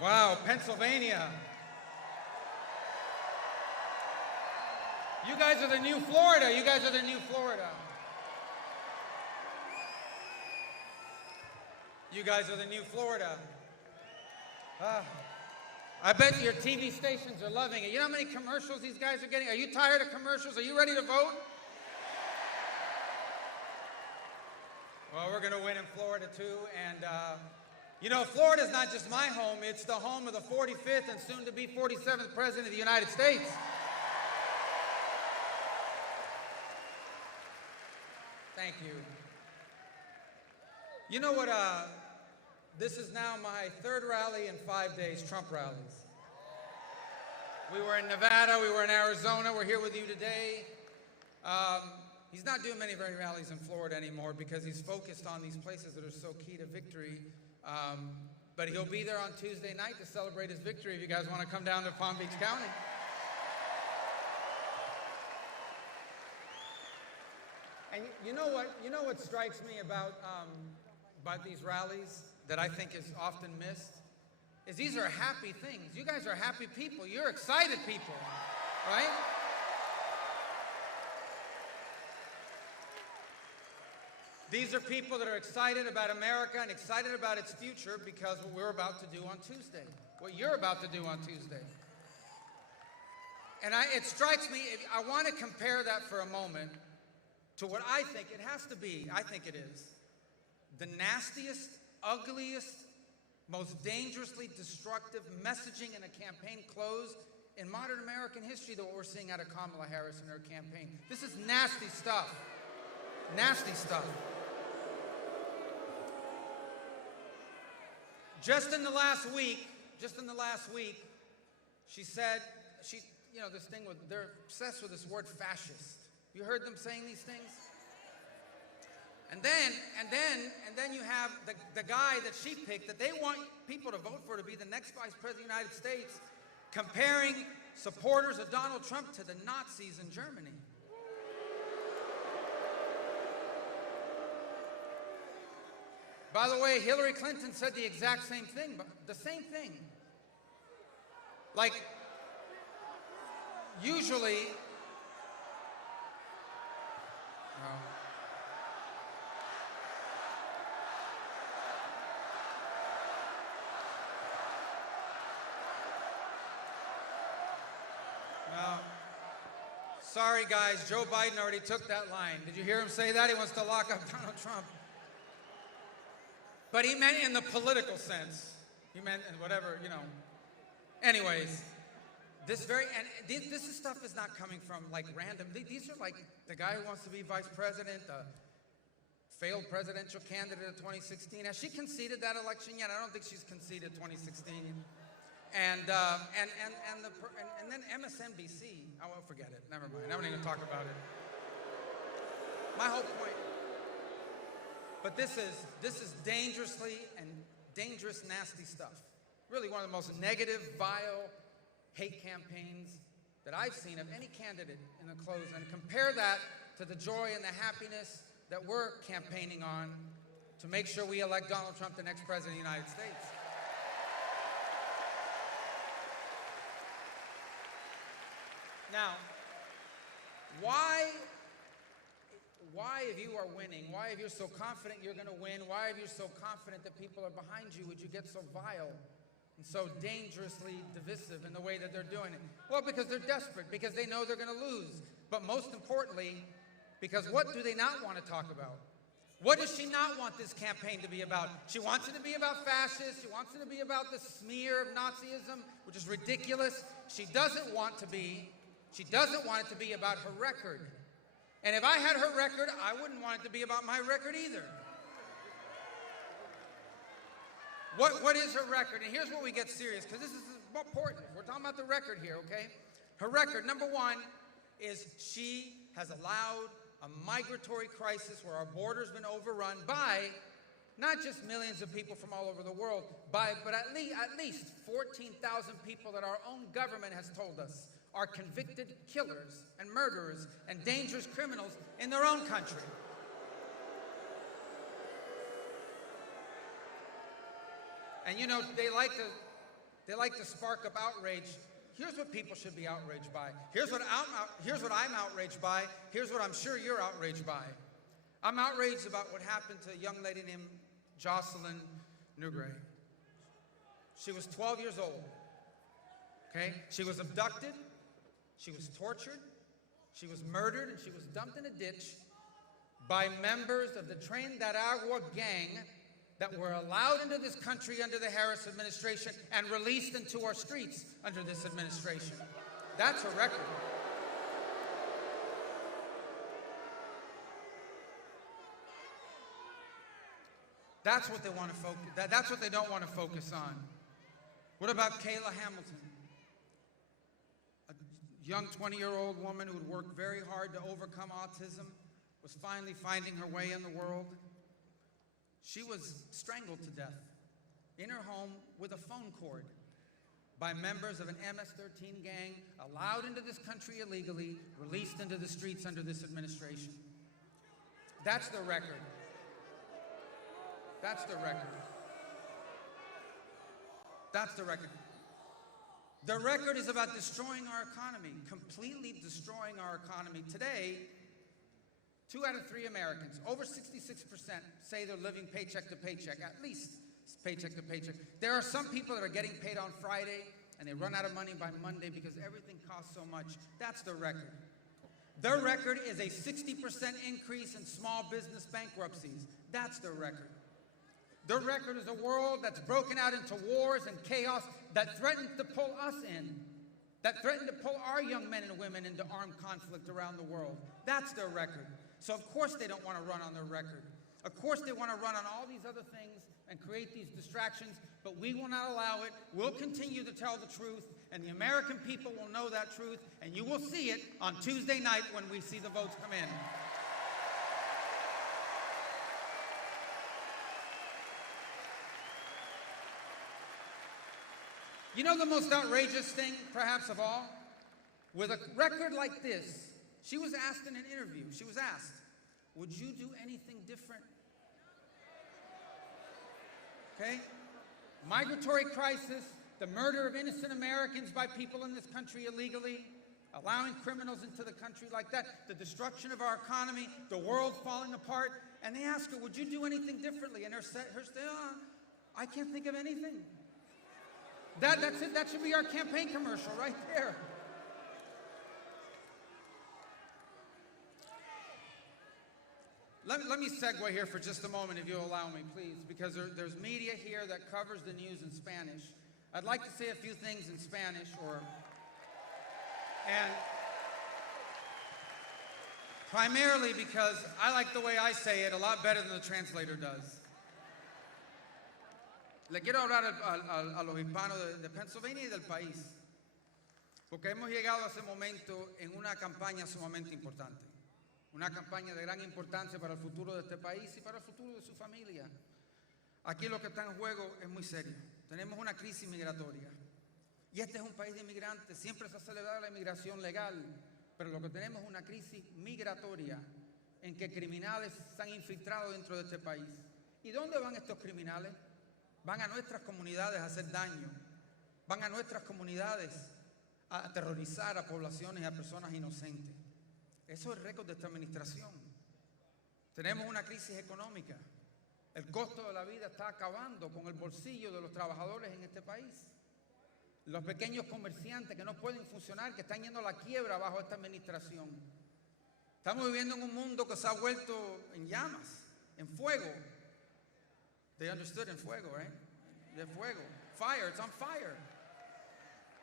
Wow, Pennsylvania. You guys are the new Florida. You guys are the new Florida. You guys are the new Florida. I bet your TV stations are loving it. You know how many commercials these guys are getting? Are you tired of commercials? Are you ready to vote? Well, we're going to win in Florida too. And, you know, Florida's not just my home. It's the home of the 45th and soon to be 47th President of the United States. Thank you. You know what? This is now my third rally in 5 days, Trump rallies. We were in Nevada, we were in Arizona, we're here with you today. He's not doing many rallies in Florida anymore because he's focused on these places that are so key to victory. But he'll be there on Tuesday night to celebrate his victory if you guys want to come down to Palm Beach County. And you know what strikes me about these rallies that I think is often missed? Is these are happy things. You guys are happy people. You're excited people, right? These are people that are excited about America and excited about its future because what we're about to do on Tuesday, what you're about to do on Tuesday. And it strikes me, I want to compare that for a moment to what I think it has to be, I think it is, the nastiest, ugliest, most dangerously destructive messaging in a campaign close in modern American history than what we're seeing out of Kamala Harris in her campaign. This is nasty stuff. Nasty stuff. Just in the last week, she said, you know, this thing with, they're obsessed with this word fascist. You heard them saying these things? And then you have the guy that she picked that they want people to vote for to be the next Vice President of the United States, comparing supporters of Donald Trump to the Nazis in Germany. By the way, Hillary Clinton said the exact same thing, but the same thing. Like, usually, sorry guys, Joe Biden already took that line. Did you hear him say that? He wants to lock up Donald Trump. But he meant in the political sense. He meant in whatever, you know. Anyways, this stuff is not coming from like random. These are like the guy who wants to be vice president, the failed presidential candidate of 2016. Has she conceded that election yet? I don't think she's conceded 2016. And then MSNBC. I won't forget it. Never mind. I won't even talk about it. My whole point. But this is dangerous, nasty stuff. Really one of the most negative, vile hate campaigns that I've seen of any candidate in the close. And compare that to the joy and the happiness that we're campaigning on to make sure we elect Donald Trump the next president of the United States. Now, why, if you are winning, why if you're so confident you're going to win, why if you're so confident that people are behind you, would you get so vile and so dangerously divisive in the way that they're doing it? Well, because they're desperate, because they know they're going to lose. But most importantly, because what do they not want to talk about? What does she not want this campaign to be about? She wants it to be about fascists. She wants it to be about the smear of Nazism, which is ridiculous. She doesn't want it to be about her record. And if I had her record, I wouldn't want it to be about my record either. What is her record? And here's where we get serious, because this is important. We're talking about the record here, okay? Her record, number one, is she has allowed a migratory crisis where our border's been overrun by not just millions of people from all over the world, but at least 14,000 people that our own government has told us are convicted killers and murderers and dangerous criminals in their own country. And you know, they like to They like to spark up outrage. Here's what people should be outraged by. Here's what I'm outraged by. Here's what I'm sure you're outraged by. I'm outraged about what happened to a young lady named Jocelyn Nugre. She was 12 years old. Okay? She was abducted. She was tortured. She was murdered, and she was dumped in a ditch by members of the Tren de Aragua gang that were allowed into this country under the Harris administration and released into our streets under this administration. That's a record. That's what they want to focus. That's what they don't want to focus on. What about Kayla Hamilton? A young 20-year-old woman who had worked very hard to overcome autism, was finally finding her way in the world. She was strangled to death in her home with a phone cord by members of an MS-13 gang, allowed into this country illegally, released into the streets under this administration. That's the record. That's the record. That's the record. The record is about destroying our economy, completely destroying our economy. Today, 2 out of 3 Americans, over 66%, say they're living paycheck to paycheck, at least paycheck to paycheck. There are some people that are getting paid on Friday, and they run out of money by Monday because everything costs so much. That's the record. The record is a 60% increase in small business bankruptcies. That's the record. The record is a world that's broken out into wars and chaos that threatens to pull us in, that threaten to pull our young men and women into armed conflict around the world. That's their record. So of course they don't want to run on their record. Of course they want to run on all these other things and create these distractions, but we will not allow it. We'll continue to tell the truth, and the American people will know that truth, and you will see it on Tuesday night when we see the votes come in. You know the most outrageous thing, perhaps of all? With a record like this, she was asked in an interview, she was asked, would you do anything different? Okay? Migratory crisis, the murder of innocent Americans by people in this country illegally, allowing criminals into the country like that, the destruction of our economy, the world falling apart, and they asked her, would you do anything differently? And her say, I can't think of anything. That's it. That should be our campaign commercial right there. Let me segue here for just a moment, if you'll allow me, please, because there's media here that covers the news in Spanish. I'd like to say a few things in Spanish, and primarily because I like the way I say it a lot better than the translator does. Le quiero hablar a los hispanos de Pennsylvania y del país, porque hemos llegado a ese momento en una campaña sumamente importante, una campaña de gran importancia para el futuro de este país y para el futuro de su familia. Aquí lo que está en juego es muy serio. Tenemos una crisis migratoria, y este es un país de inmigrantes. Siempre se ha celebrado la inmigración legal, pero lo que tenemos es una crisis migratoria en que criminales se han infiltrado dentro de este país. ¿Y dónde van estos criminales? Van a nuestras comunidades a hacer daño, van a nuestras comunidades a aterrorizar a poblaciones y a personas inocentes. Eso es el récord de esta administración. Tenemos una crisis económica. El costo de la vida está acabando con el bolsillo de los trabajadores en este país. Los pequeños comerciantes que no pueden funcionar, que están yendo a la quiebra bajo esta administración. Estamos viviendo en un mundo que se ha vuelto en llamas, en fuego. They understood en fuego, right? De fuego. Fire, it's on fire.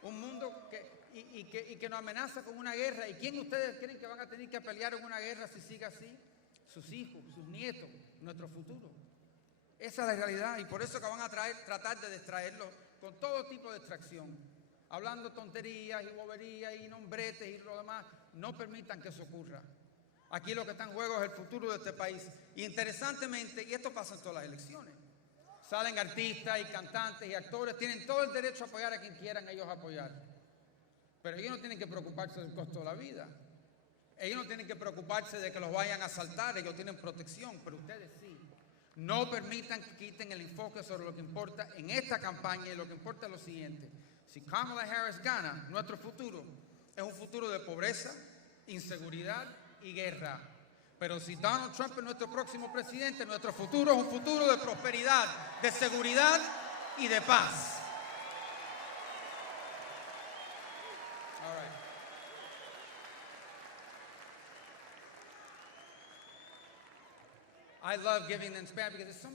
Un mundo que nos amenaza con una guerra. ¿Y quién ustedes creen que van a tener que pelear en una guerra si sigue así? Sus hijos, sus nietos, nuestro futuro. Esa es la realidad, y por eso que van a tratar de distraerlos con todo tipo de distracción. Hablando tonterías y boberías y nombretes y lo demás. No permitan que eso ocurra. Aquí lo que está en juego es el futuro de este país. Y interesantemente, y esto pasa en todas las elecciones, salen artistas y cantantes y actores, tienen todo el derecho a apoyar a quien quieran ellos apoyar. Pero ellos no tienen que preocuparse del costo de la vida. Ellos no tienen que preocuparse de que los vayan a asaltar, ellos tienen protección, pero ustedes sí. No permitan que quiten el enfoque sobre lo que importa en esta campaña y lo que importa es lo siguiente. Si Kamala Harris gana, nuestro futuro es un futuro de pobreza, inseguridad y guerra. Pero si Donald Trump es nuestro próximo presidente, nuestro futuro es un futuro de prosperidad, de seguridad y de paz. All right. I love giving in Spanish because it's so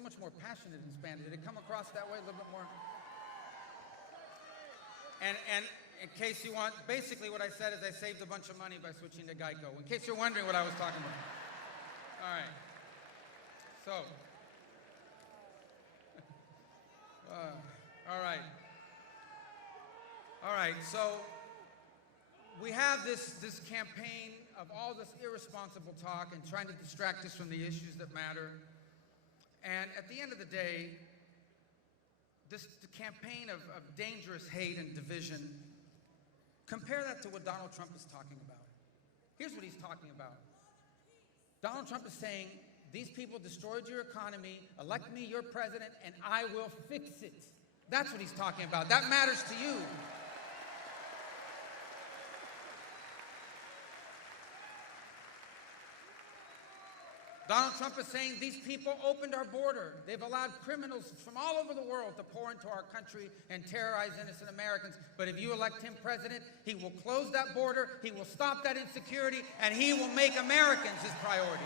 much more passionate in Spanish. Did it come across that way a little bit more? And in case you want, basically what I said is I saved a bunch of money by switching to Geico. In case you're wondering what I was talking about. All right. So, all right. All right, so we have this campaign of all this irresponsible talk and trying to distract us from the issues that matter. And at the end of the day, the campaign of dangerous hate and division, compare that to what Donald Trump is talking about. Here's what he's talking about. Donald Trump is saying, these people destroyed your economy, elect me your president, and I will fix it. That's what he's talking about. That matters to you. Donald Trump is saying these people opened our border. They've allowed criminals from all over the world to pour into our country and terrorize innocent Americans. But if you elect him president, he will close that border, he will stop that insecurity, and he will make Americans his priority.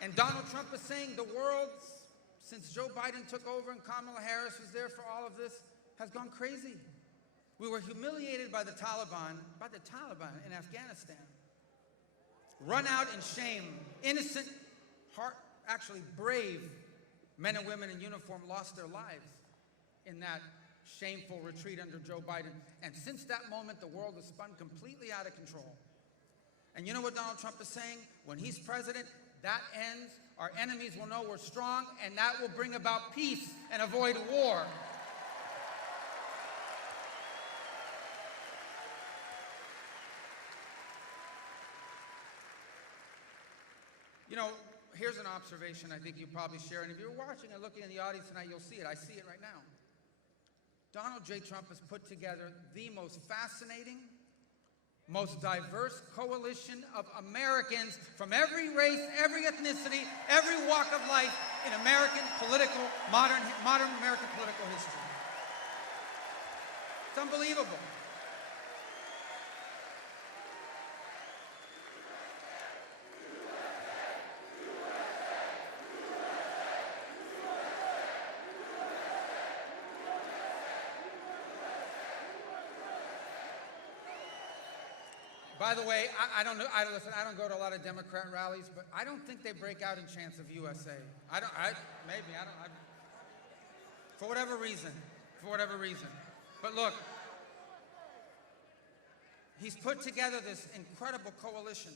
And Donald Trump is saying the world, since Joe Biden took over and Kamala Harris was there for all of this, has gone crazy. We were humiliated by the Taliban in Afghanistan. Run out in shame. Innocent, actually brave men and women in uniform lost their lives in that shameful retreat under Joe Biden. And since that moment, the world has spun completely out of control. And you know what Donald Trump is saying? When he's president, that ends. Our enemies will know we're strong, and that will bring about peace and avoid war. You know, here's an observation I think you probably share, and if you're watching and looking in the audience tonight, you'll see it. I see it right now. Donald J. Trump has put together the most fascinating, most diverse coalition of Americans from every race, every ethnicity, every walk of life in American political, modern American political history. It's unbelievable. By the way, I don't go to a lot of Democrat rallies, but I don't think they break out in chants of USA. For whatever reason. But look, he's put together this incredible coalition.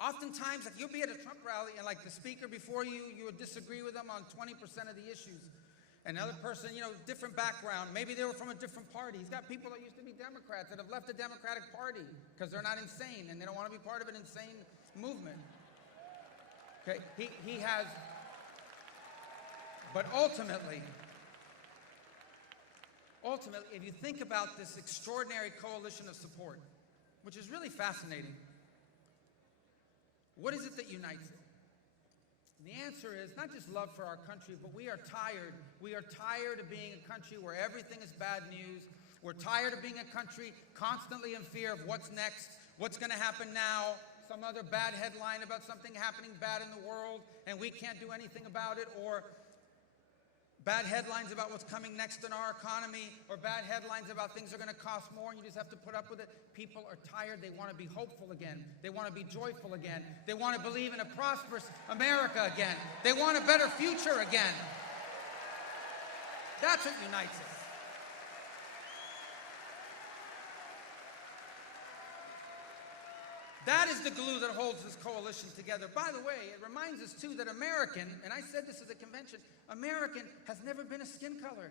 Oftentimes, like, you'll be at a Trump rally and like the speaker before you would disagree with them on 20% of the issues. Another person, you know, different background. Maybe they were from a different party. He's got people that used to be Democrats that have left the Democratic Party because they're not insane and they don't want to be part of an insane movement. Okay, he has, but ultimately, if you think about this extraordinary coalition of support, which is really fascinating, what is it that unites it? And the answer is not just love for our country, but we are tired. We are tired of being a country where everything is bad news. We're tired of being a country constantly in fear of what's next, what's going to happen now, some other bad headline about something happening bad in the world, and we can't do anything about it, or bad headlines about what's coming next in our economy, or bad headlines about things are going to cost more and you just have to put up with it. People are tired. They want to be hopeful again. They want to be joyful again. They want to believe in a prosperous America again. They want a better future again. That's what unites us. That is the glue that holds this coalition together. By the way, it reminds us, too, that American, and I said this at the convention, American has never been a skin color.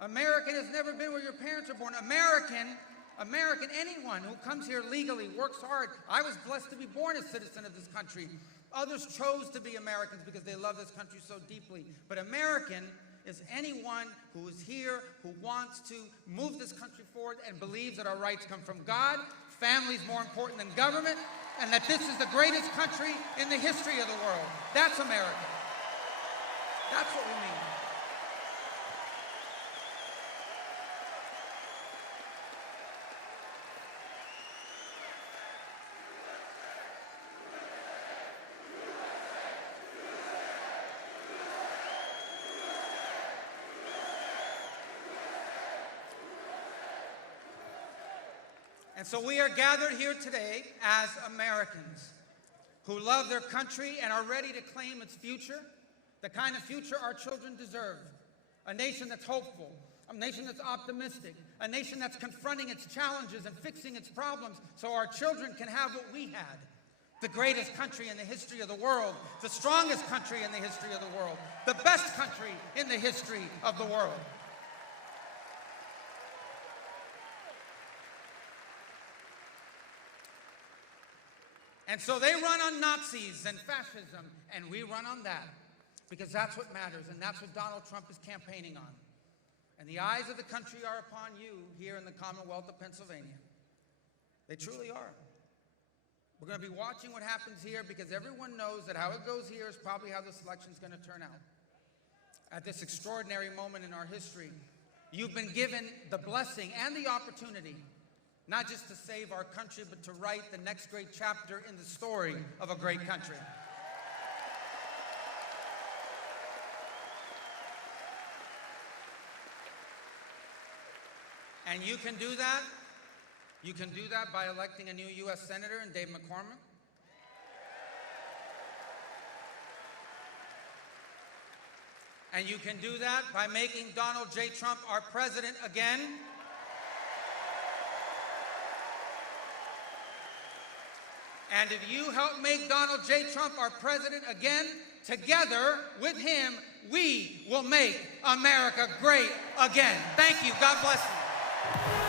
American has never been where your parents were born. American American, anyone who comes here legally, works hard. I was blessed to be born a citizen of this country. Others chose to be Americans because they love this country so deeply. But American is anyone who is here, who wants to move this country forward and believes that our rights come from God, family is more important than government, and that this is the greatest country in the history of the world. That's America. That's what we mean. And so we are gathered here today as Americans who love their country and are ready to claim its future, the kind of future our children deserve. A nation that's hopeful, a nation that's optimistic, a nation that's confronting its challenges and fixing its problems so our children can have what we had. The greatest country in the history of the world, the strongest country in the history of the world, the best country in the history of the world. And so they run on Nazis and fascism, and we run on that, because that's what matters, and that's what Donald Trump is campaigning on. And the eyes of the country are upon you here in the Commonwealth of Pennsylvania. They truly are. We're going to be watching what happens here, because everyone knows that how it goes here is probably how this election is going to turn out. At this extraordinary moment in our history, you've been given the blessing and the opportunity not just to save our country, but to write the next great chapter in the story of a great country. And you can do that. You can do that by electing a new U.S. Senator in Dave McCormick. And you can do that by making Donald J. Trump our president again. And if you help make Donald J. Trump our president again, together with him, we will make America great again. Thank you. God bless you.